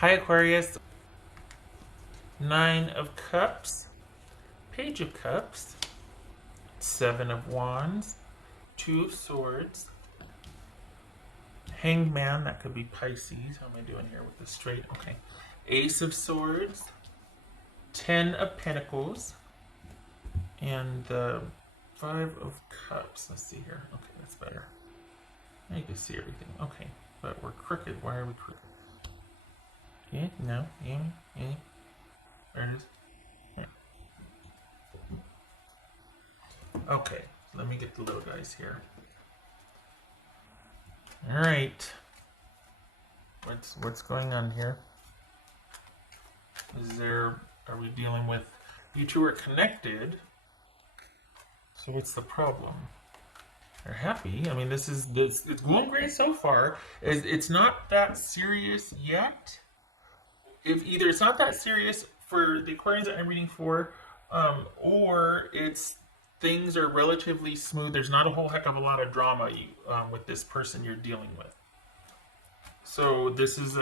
Hi, Aquarius. Nine of Cups, Page of Cups, Seven of Wands, Two of Swords, Hanged Man, that could be Pisces. How am I doing here with the straight? Okay. Ace of Swords, Ten of Pentacles, and the Five of Cups. Let's see here. Okay, that's better. Now you can see everything. Okay, but we're crooked. Why are we crooked? Okay, no, Amy. There it is. Okay, let me get the little guys here. All right. What's going on here? Are we dealing with, you two are connected? So what's the problem? They're happy. I mean, it's going great so far. It's not that serious yet. If either it's not that serious for the Aquarians that I'm reading for, or it's things are relatively smooth. There's not a whole heck of a lot of drama with this person you're dealing with. So this is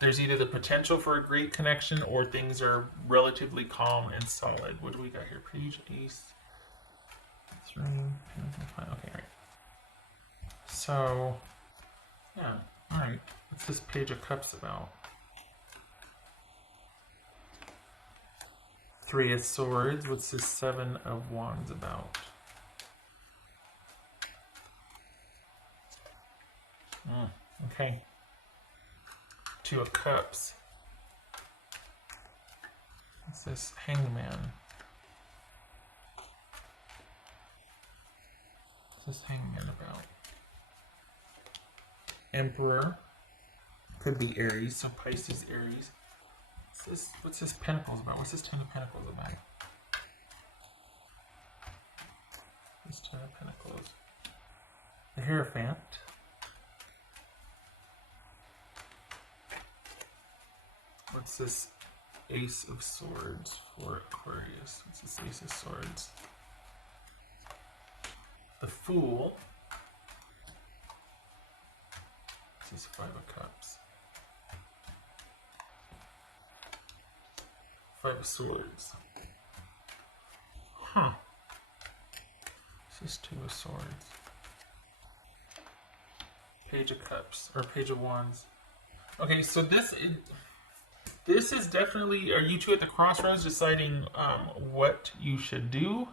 there's either the potential for a great connection or things are relatively calm and solid. What do we got here? Page, Ace, 3, 5. Okay, right. So, yeah, all right. What's this Page of Cups about? Three of Swords. What's this Seven of Wands about? Okay. Two of Cups. What's this Hangman? What's this Hangman about? Emperor. Could be Aries, so Pisces, Aries. What's this Pentacles about? What's this Ten of Pentacles about? This Ten of Pentacles. The Hierophant. What's this Ace of Swords for Aquarius? What's this Ace of Swords? The Fool. This is Five of Cups. Five of Swords. Huh. This is Two of Swords. Page of Cups, or Page of Wands. Okay, so this is definitely, are you two at the crossroads deciding what you should do?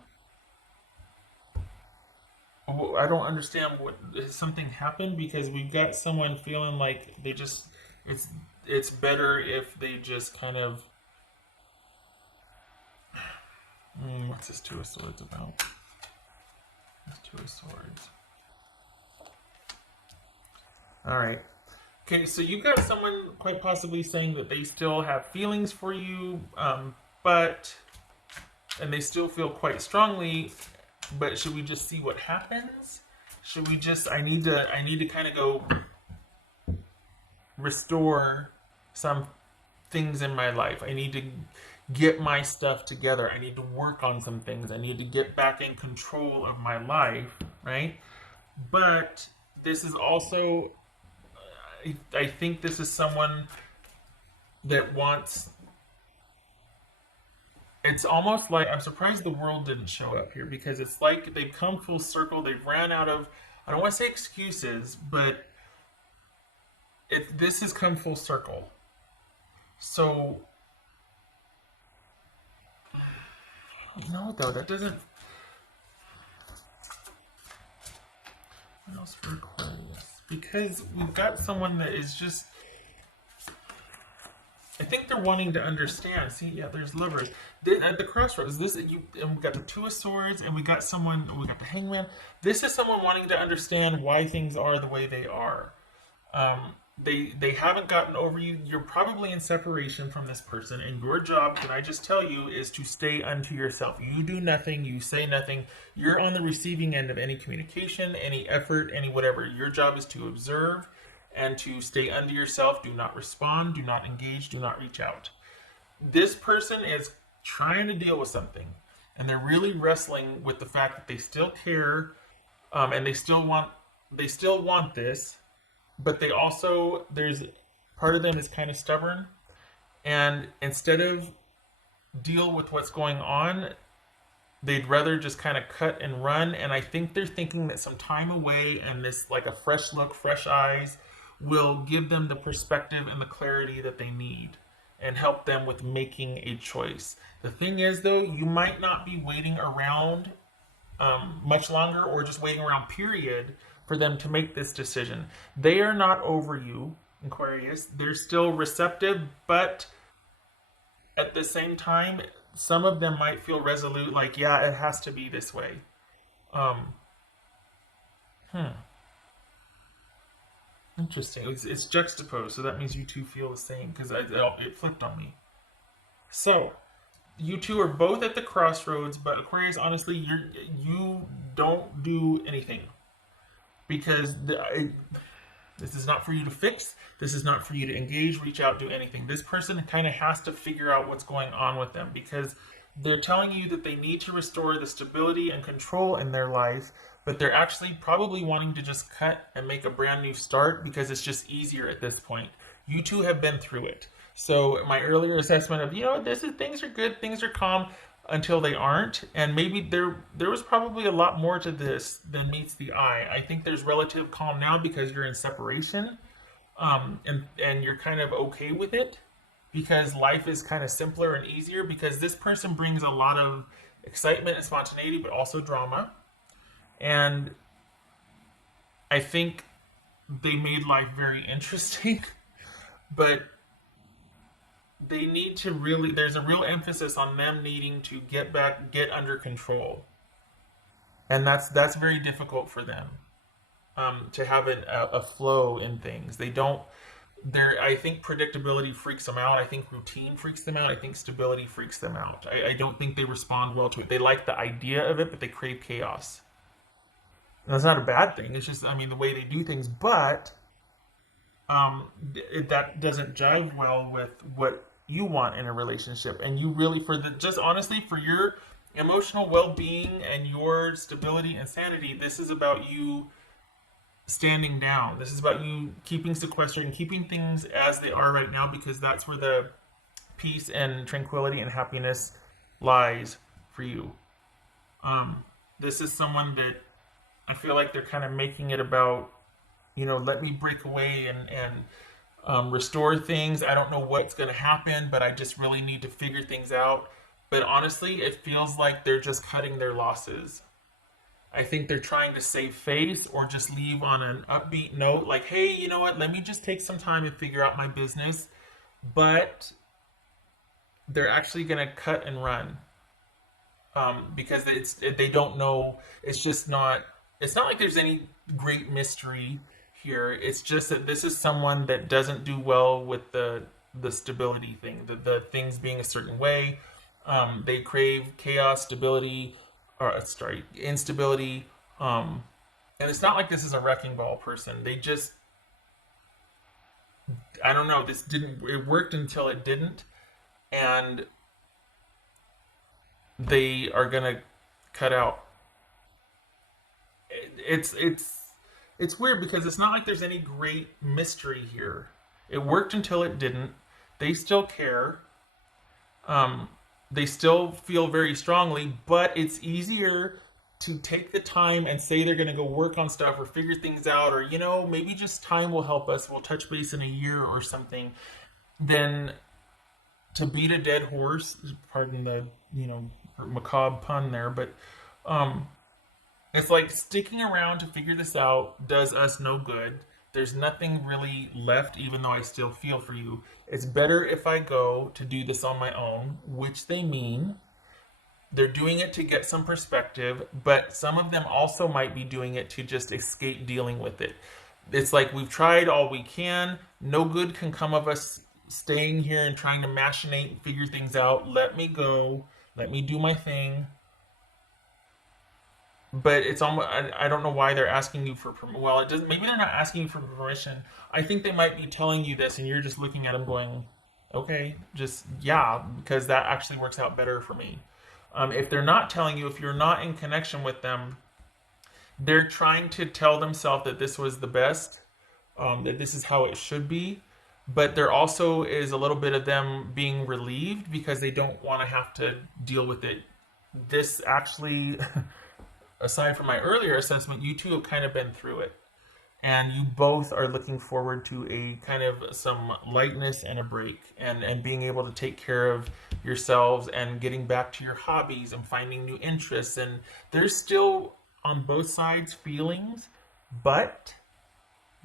I don't understand, has something happened? Because we've got someone feeling like it's better if they just kind of, what's this Two of Swords about? This Two of Swords. Alright. Okay, so you've got someone quite possibly saying that they still have feelings for you, and they still feel quite strongly, but should we just see what happens? Should we just, I need to kind of go restore some things in my life. I need to get my stuff together. I need to work on some things. I need to get back in control of my life, right? But this is also, I think this is someone that wants, it's almost like, I'm surprised the world didn't show up here, because it's like they've come full circle. They've ran out of, I don't want to say excuses, but this has come full circle. So, no, though, that doesn't, what else for Aquarius? Because we've got someone that is just, I think they're wanting to understand. See, yeah, there's lovers. At the crossroads, and we got the Two of Swords, and we got the Hangman. This is someone wanting to understand why things are the way they are. They haven't gotten over you. You're probably in separation from this person, and your job, can I just tell you, is to stay unto yourself. You do nothing, you say nothing. You're on the receiving end of any communication, any effort, any whatever. Your job is to observe and to stay unto yourself. Do not respond, do not engage, do not reach out. This person is trying to deal with something, and they're really wrestling with the fact that they still care, and they still want this, but they also, there's part of them is kind of stubborn, and instead of deal with what's going on, they'd rather just kind of cut and run. And I think they're thinking that some time away and this, like a fresh look, fresh eyes, will give them the perspective and the clarity that they need and help them with making a choice. The thing is, though, you might not be waiting around much longer, or just waiting around, period, for them to make this decision. They are not over you, Aquarius. They're still receptive, but at the same time, some of them might feel resolute, like, yeah, it has to be this way. Um, hmm. Interesting. It's juxtaposed, so that means you two feel the same because it flipped on me. So, you two are both at the crossroads, but Aquarius, honestly, you don't do anything because this is not for you to fix. This is not for you to engage, reach out, do anything. This person kind of has to figure out what's going on with them because they're telling you that they need to restore the stability and control in their life, but they're actually probably wanting to just cut and make a brand new start because it's just easier at this point. You two have been through it. So my earlier assessment of, this is, things are good, things are calm until they aren't, and maybe there was probably a lot more to this than meets the eye. I think there's relative calm now because you're in separation, and you're kind of okay with it because life is kind of simpler and easier because this person brings a lot of excitement and spontaneity, but also drama. And I think they made life very interesting, but they need to really, there's a real emphasis on them needing to get under control. And that's very difficult for them, to have a flow in things. They don't, I think predictability freaks them out. I think routine freaks them out. I think stability freaks them out. I don't think they respond well to it. They like the idea of it, but they crave chaos. And that's not a bad thing. It's just, I mean, the way they do things, but that doesn't jive well with what you want in a relationship. And you really, just honestly, for your emotional well-being and your stability and sanity, this is about you standing down. This is about you keeping sequestered and keeping things as they are right now, because that's where the peace and tranquility and happiness lies for you. This is someone that I feel like they're kind of making it about, let me break away and restore things. I don't know what's going to happen, but I just really need to figure things out. But honestly, it feels like they're just cutting their losses. I think they're trying to save face or just leave on an upbeat note, like, hey, you know what? Let me just take some time and figure out my business. But they're actually going to cut and run, because they don't know. It's not like there's any great mystery here. It's just that this is someone that doesn't do well with the stability thing, the things being a certain way. They crave chaos, stability, or sorry, instability. And it's not like this is a wrecking ball person. They just, I don't know. It worked until it didn't, and they are gonna cut out. It's weird because it's not like there's any great mystery here. It worked until it didn't. They still care. They still feel very strongly, but it's easier to take the time and say they're going to go work on stuff or figure things out, or maybe just time will help us. We'll touch base in a year or something, than to beat a dead horse. Pardon the macabre pun there, but it's like sticking around to figure this out does us no good. There's nothing really left, even though I still feel for you. It's better if I go to do this on my own, which they mean. They're doing it to get some perspective, but some of them also might be doing it to just escape dealing with it. It's like, we've tried all we can. No good can come of us staying here and trying to machinate, figure things out. Let me go. Let me do my thing. But it's almost, I don't know why they're asking you for permission. Well, it doesn't, maybe they're not asking you for permission. I think they might be telling you this and you're just looking at them going, okay, just yeah, because that actually works out better for me. If they're not telling you, if you're not in connection with them, they're trying to tell themselves that this was the best, that this is how it should be. But there also is a little bit of them being relieved because they don't want to have to deal with it. This actually, aside from my earlier assessment, you two have kind of been through it. And you both are looking forward to a kind of some lightness and a break, and being able to take care of yourselves and getting back to your hobbies and finding new interests. And there's still on both sides feelings, but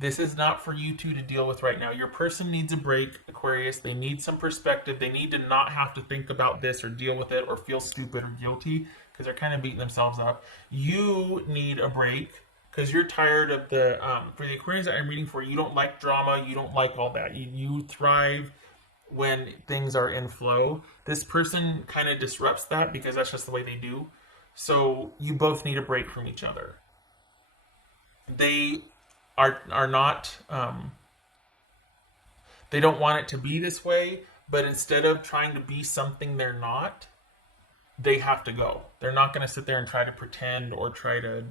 this is not for you two to deal with right now. Your person needs a break, Aquarius. They need some perspective. They need to not have to think about this or deal with it or feel stupid or guilty because they're kind of beating themselves up. You need a break because you're tired of the, for the Aquarians that I'm reading for, you don't like drama. You don't like all that. You thrive when things are in flow. This person kind of disrupts that because that's just the way they do. So you both need a break from each other. They are not they don't want it to be this way, but instead of trying to be something they're not, they have to go. They're not going to sit there and try to pretend or try to,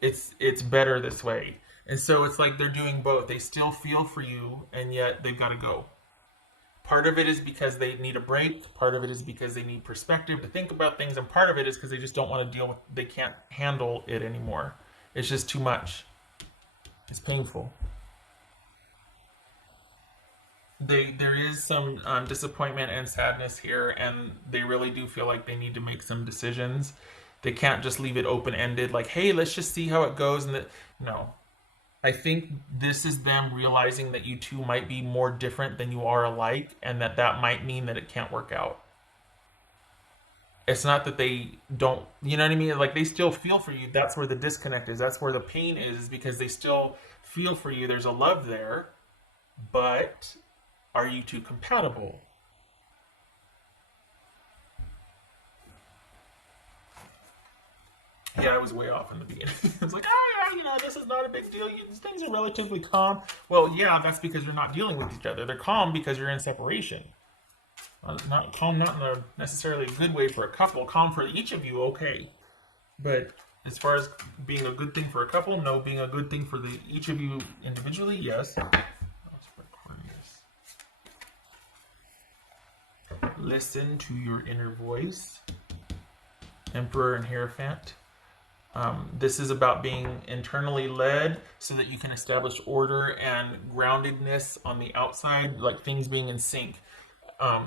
it's better this way. And so it's like they're doing both. They still feel for you, and yet they've got to go. Part of it is because they need a break, part of it is because they need perspective to think about things, and part of it is because they just don't want to deal with, they can't handle it anymore. It's just too much. It's painful. There is some disappointment and sadness here, and they really do feel like they need to make some decisions. They can't just leave it open-ended, like, hey, let's just see how it goes. And that, no. I think this is them realizing that you two might be more different than you are alike, and that might mean that it can't work out. It's not that they don't, you know what I mean? Like, they still feel for you. That's where the disconnect is. That's where the pain is because they still feel for you. There's a love there, but are you two compatible? Yeah, I was way off in the beginning. I was like, oh, yeah, this is not a big deal. Things are relatively calm. Well, yeah, that's because you're not dealing with each other. They're calm because you're in separation. Not calm, not in a necessarily good way for a couple. Calm for each of you, okay. But as far as being a good thing for a couple, no. Being a good thing for each of you individually, yes. Listen to your inner voice. Emperor and Hierophant. This is about being internally led so that you can establish order and groundedness on the outside, like things being in sync.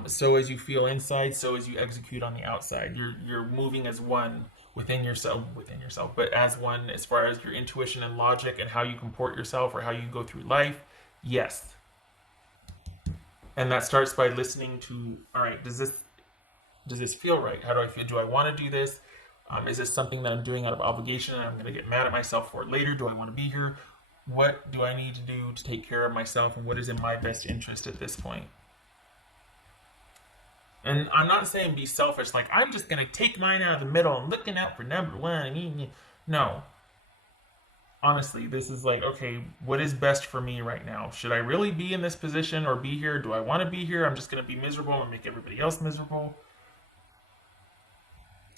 So as you feel inside, so as you execute on the outside. You're moving as one within yourself, but as one as far as your intuition and logic and how you comport yourself or how you go through life. Yes. And that starts by listening to, all right, does this feel right? How do I feel? Do I want to do this? Is this something that I'm doing out of obligation and I'm going to get mad at myself for it later? Do I want to be here? What do I need to do to take care of myself, and what is in my best interest at this point? And I'm not saying be selfish, like I'm just going to take mine out of the middle and looking out for number one. No. Honestly, this is like, okay, what is best for me right now? Should I really be in this position or be here? Do I want to be here? I'm just going to be miserable and make everybody else miserable.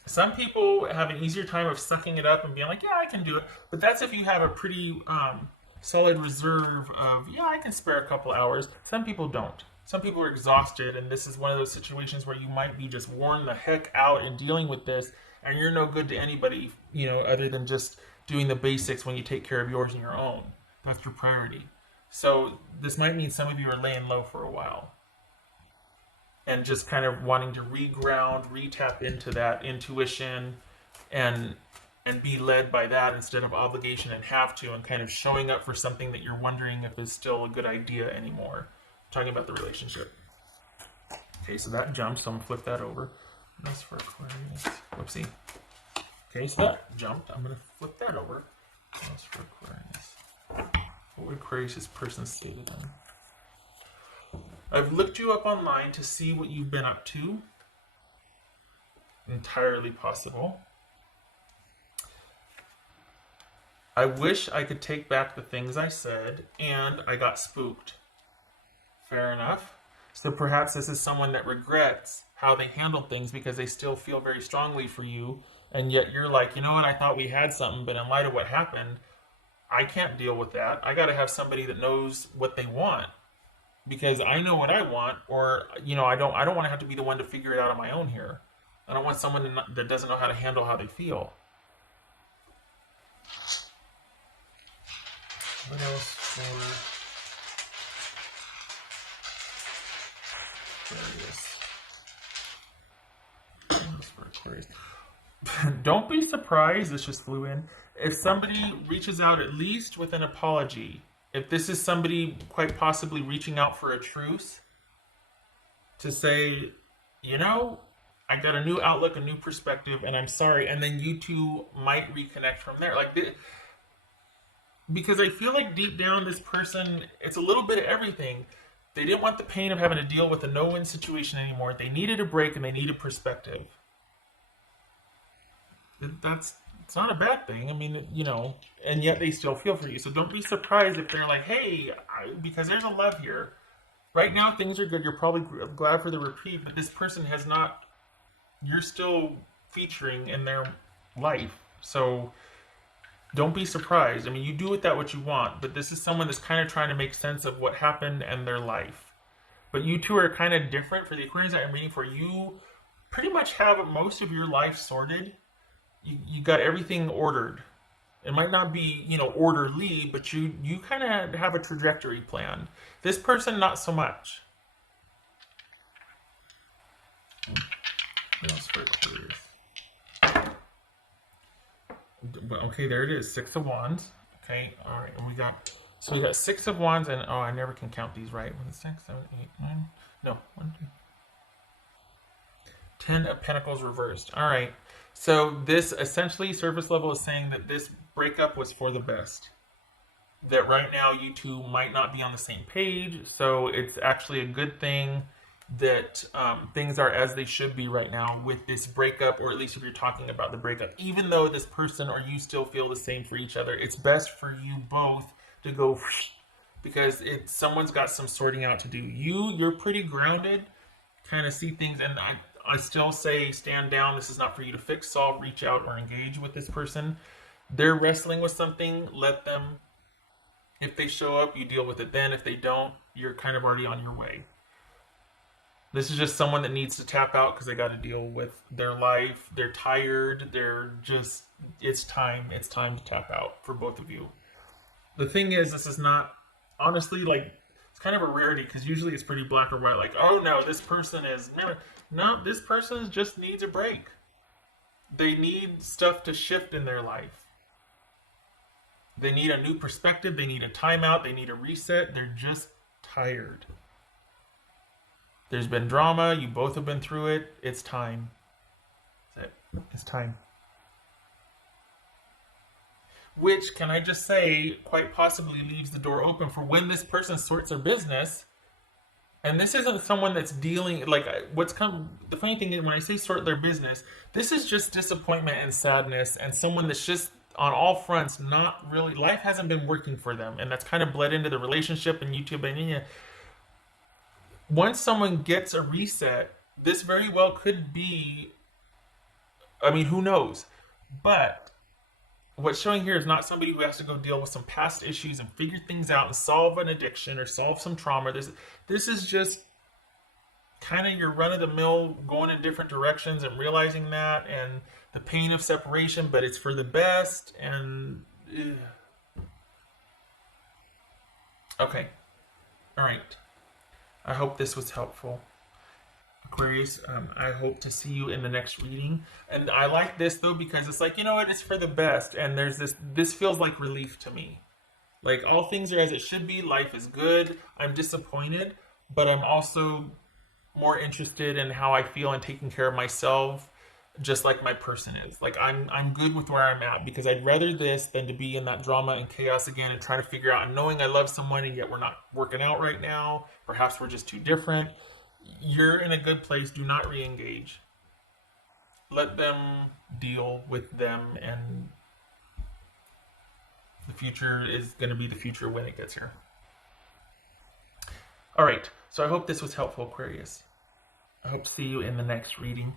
Some people have an easier time of sucking it up and being like, yeah, I can do it. But that's if you have a pretty solid reserve of, yeah, I can spare a couple hours. Some people don't. Some people are exhausted, and this is one of those situations where you might be just worn the heck out in dealing with this, and you're no good to anybody, other than just doing the basics when you take care of yours and your own. That's your priority. So this might mean some of you are laying low for a while and just kind of wanting to reground, re-tap into that intuition and be led by that instead of obligation and have to, and kind of showing up for something that you're wondering if is still a good idea anymore. I'm talking about the relationship. Okay, so that jumps, so I'm going to flip that over. That's for Aquarius. Whoopsie. Okay, so that jumped. I'm going to flip that over. That's for Aquarius. What would Aquarius' person say to them? I've looked you up online to see what you've been up to. Entirely possible. I wish I could take back the things I said, and I got spooked. Fair enough. So perhaps this is someone that regrets how they handled things because they still feel very strongly for you, and yet you're like, you know what, I thought we had something, but in light of what happened, I can't deal with that. I got to have somebody that knows what they want because I know what I want, or I don't want to have to be the one to figure it out on my own here. I don't want someone that doesn't know how to handle how they feel. What else for Aquarius? What else for Aquarius? Don't be surprised, this just flew in, if somebody reaches out at least with an apology. If this is somebody quite possibly reaching out for a truce to say, I got a new outlook, a new perspective, and I'm sorry, and then you two might reconnect from there. Because I feel like deep down, this person, it's a little bit of everything. They didn't want the pain of having to deal with a no-win situation anymore. They needed a break and they needed perspective. It's not a bad thing. I mean, and yet they still feel for you. So don't be surprised if they're like, hey, because there's a love here. Right now, things are good. You're probably glad for the reprieve, but this person has not, you're still featuring in their life. So don't be surprised. I mean, you do with that what you want, but this is someone that's kind of trying to make sense of what happened and their life. But you two are kind of different. For the Aquarians that I'm reading for, you pretty much have most of your life sorted. You got everything ordered. It might not be, orderly, but you kind of have a trajectory planned. This person, not so much. What else for Aquarius? Okay, there it is. 6 of Wands. Okay, all right, and we got 6 of Wands, and I never can count these right. 1, 6, 7, 8, 9. No, 1, 2. 10 of Pentacles reversed. All right. So this essentially surface level is saying that this breakup was for the best. That right now you two might not be on the same page. So it's actually a good thing that things are as they should be right now with this breakup, or at least if you're talking about the breakup. Even though this person or you still feel the same for each other, it's best for you both to go because someone's got some sorting out to do. You're pretty grounded, kind of see things, and I still say stand down. This is not for you to fix, solve, reach out, or engage with this person. They're wrestling with something. Let them. If they show up, you deal with it then. If they don't, you're kind of already on your way. This is just someone that needs to tap out because they got to deal with their life. They're tired. It's time. It's time to tap out for both of you. The thing is, this is not, honestly, it's kind of a rarity because usually it's pretty black or white. Like, oh no, this person is never. No, this person just needs a break. They need stuff to shift in their life. They need a new perspective. They need a timeout. They need a reset. They're just tired. There's been drama. You both have been through it. It's time. It's time. Which, can I just say, quite possibly leaves the door open for when this person sorts their business. And this isn't someone that's dealing, the funny thing is when I say sort their business, this is just disappointment and sadness and someone that's just on all fronts, not really, life hasn't been working for them. And that's kind of bled into the relationship and YouTube. And once someone gets a reset, this very well could be, who knows? But what's showing here is not somebody who has to go deal with some past issues and figure things out and solve an addiction or solve some trauma. This is just kind of your run-of-the-mill going in different directions and realizing that and the pain of separation, but it's for the best. And okay, all right. I hope this was helpful. Aquarius, I hope to see you in the next reading. And I like this though because it's like, it's for the best. And there's this feels like relief to me. Like all things are as it should be. Life is good. I'm disappointed, but I'm also more interested in how I feel and taking care of myself, just like my person is. Like I'm good with where I'm at because I'd rather this than to be in that drama and chaos again and trying to figure out and knowing I love someone and yet we're not working out right now. Perhaps we're just too different. You're in a good place. Do not re-engage. Let them deal with them, and the future is going to be the future when it gets here. All right. So I hope this was helpful, Aquarius. I hope to see you in the next reading.